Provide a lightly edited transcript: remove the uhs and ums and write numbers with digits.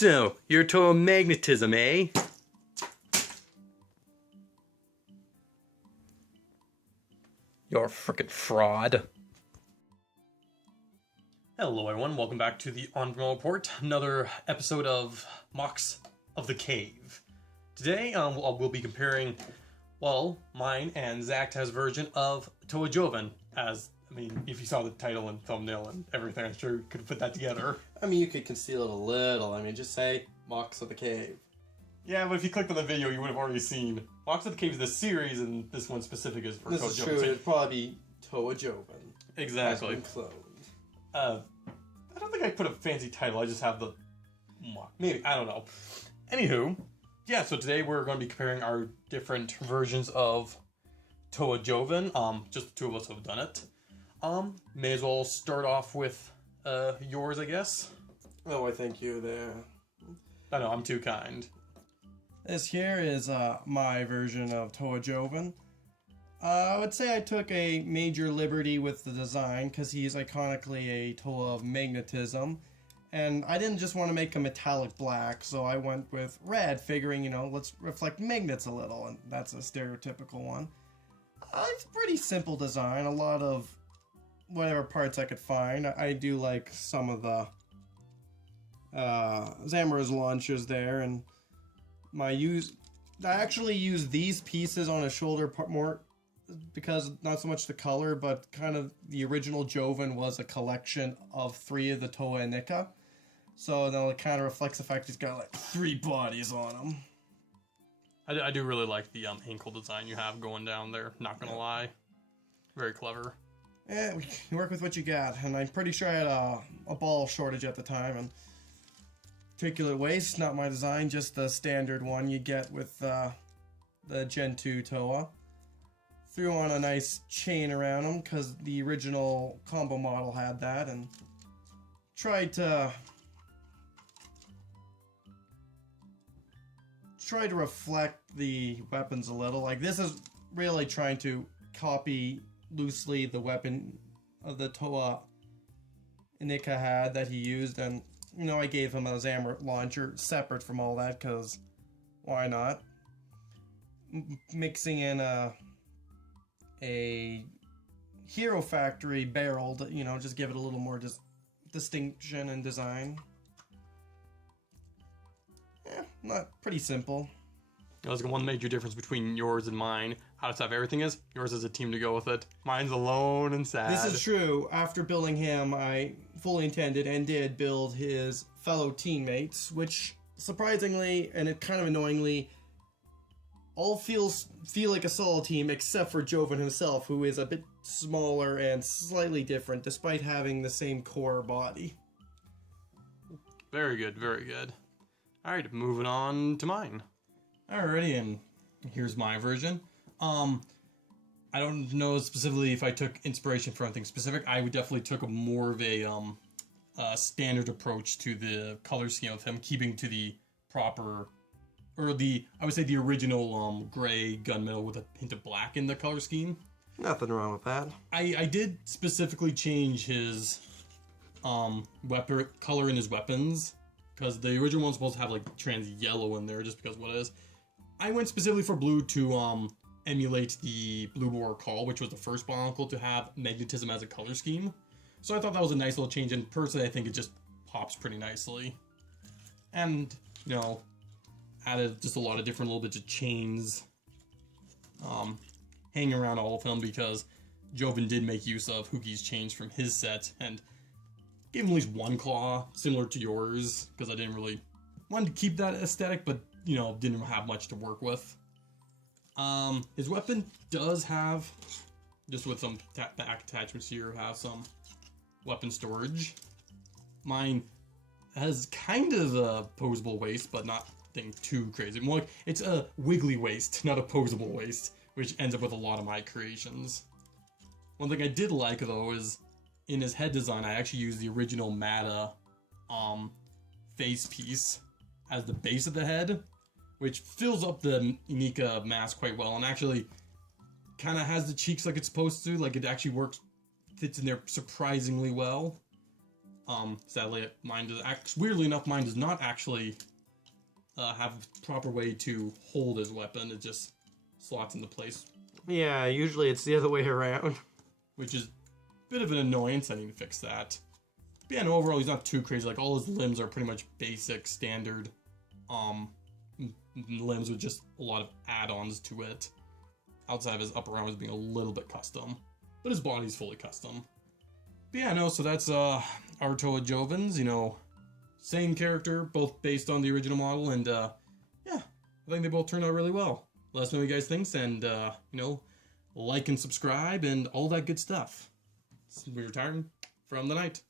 So, you're Toa magnetism, eh? You're a frickin' fraud. Hello everyone, welcome back to the Onvermel Report, another episode of MOCs of the Cave. Today we'll be comparing, well, mine and Zactaz's version of Toa Jovan, if you saw the title and thumbnail and everything, I'm sure you could put that together. You could conceal it a little. Just say MOCs of the Cave. Yeah, but if you clicked on the video, you would have already seen MOCs of the Cave is the series, and this one specific is for Toa Jovan. This is true, it'd probably be Toa Jovan. Exactly. Cloned. I don't think I put a fancy title, I just have the MOC. Maybe, I don't know. Anywho, yeah, so today we're going to be comparing our different versions of Toa Jovan. Just the two of us have done it. May as well start off with yours, I guess. Oh, I thank you there. I know, I'm too kind. This here is my version of Toa Jovan. I would say I took a major liberty with the design because he's iconically a Toa of magnetism. And I didn't just want to make a metallic black, so I went with red, figuring, let's reflect magnets a little, and that's a stereotypical one. It's a pretty simple design, a lot of whatever parts I could find. I do like some of the Zamra's launchers there, and I actually use these pieces on a shoulder part more because not so much the color, but kind of the original Jovan was a collection of 3 of the Toa Inika. So now it kind of reflects the fact he's got like 3 bodies on him. I do really like the ankle design you have going down there, not gonna lie. Very clever. Yeah, you work with what you got, and I'm pretty sure I had a ball shortage at the time, and particulate waist, not my design, just the standard one you get with the Gen 2 Toa. Threw on a nice chain around them, because the original combo model had that, and tried to reflect the weapons a little. Like, this is really trying to copy loosely the weapon of the Toa Inika had that he used, and I gave him a Zamra launcher separate from all that because why not? Mixing in a Hero Factory barrel to, just give it a little more distinction and design. Yeah, not pretty simple. There's one major difference between yours and mine. How tough everything is. Yours is a team to go with it. Mine's alone and sad. This is true. After building him, I fully intended and did build his fellow teammates, which surprisingly and it kind of annoyingly all feel like a solo team except for Jovan himself, who is a bit smaller and slightly different despite having the same core body. Very good, very good. Alright, moving on to mine. Alrighty, and here's my version. I don't know specifically if I took inspiration for anything specific. I would definitely took more of a standard approach to the color scheme of him, keeping to the proper, I would say the original gray gunmetal with a hint of black in the color scheme. Nothing wrong with that. I did specifically change his weapon color in his weapons, because the original one's supposed to have like trans yellow in there just because what it is. I went specifically for blue to emulate the Blue Boar Call, which was the first Barnacle to have magnetism as a color scheme. So I thought that was a nice little change, and personally I think it just pops pretty nicely. And, added just a lot of different little bits of chains hanging around all of them, because Jovan did make use of Hookie's chains from his set, and gave him at least one claw, similar to yours, because I didn't really want to keep that aesthetic, but, didn't have much to work with. His weapon does have, just with some back attachments here, have some weapon storage. Mine has kind of a posable waist, but not too crazy. More like, it's a wiggly waist, not a posable waist, which ends up with a lot of my creations. One thing I did like, though, is in his head design, I actually used the original Mata face piece as the base of the head, which fills up the Inika mask quite well, and actually kind of has the cheeks like it's supposed to. Like, it actually fits in there surprisingly well. Sadly, weirdly enough, mine does not actually have a proper way to hold his weapon. It just slots into place, Yeah, usually it's the other way around. which is a bit of an annoyance. I need to fix that. But yeah, no, overall, he's not too crazy. Like, all his limbs are pretty much basic, standard limbs with just a lot of add-ons to it. Outside of his upper arms being a little bit custom. But his body's fully custom. But yeah, no, so that's our Toa Jovans, you know, same character, both based on the original model, and yeah, I think they both turned out really well. Let us know what you guys think, and you know, like and subscribe, and all that good stuff. We're retiring from the night.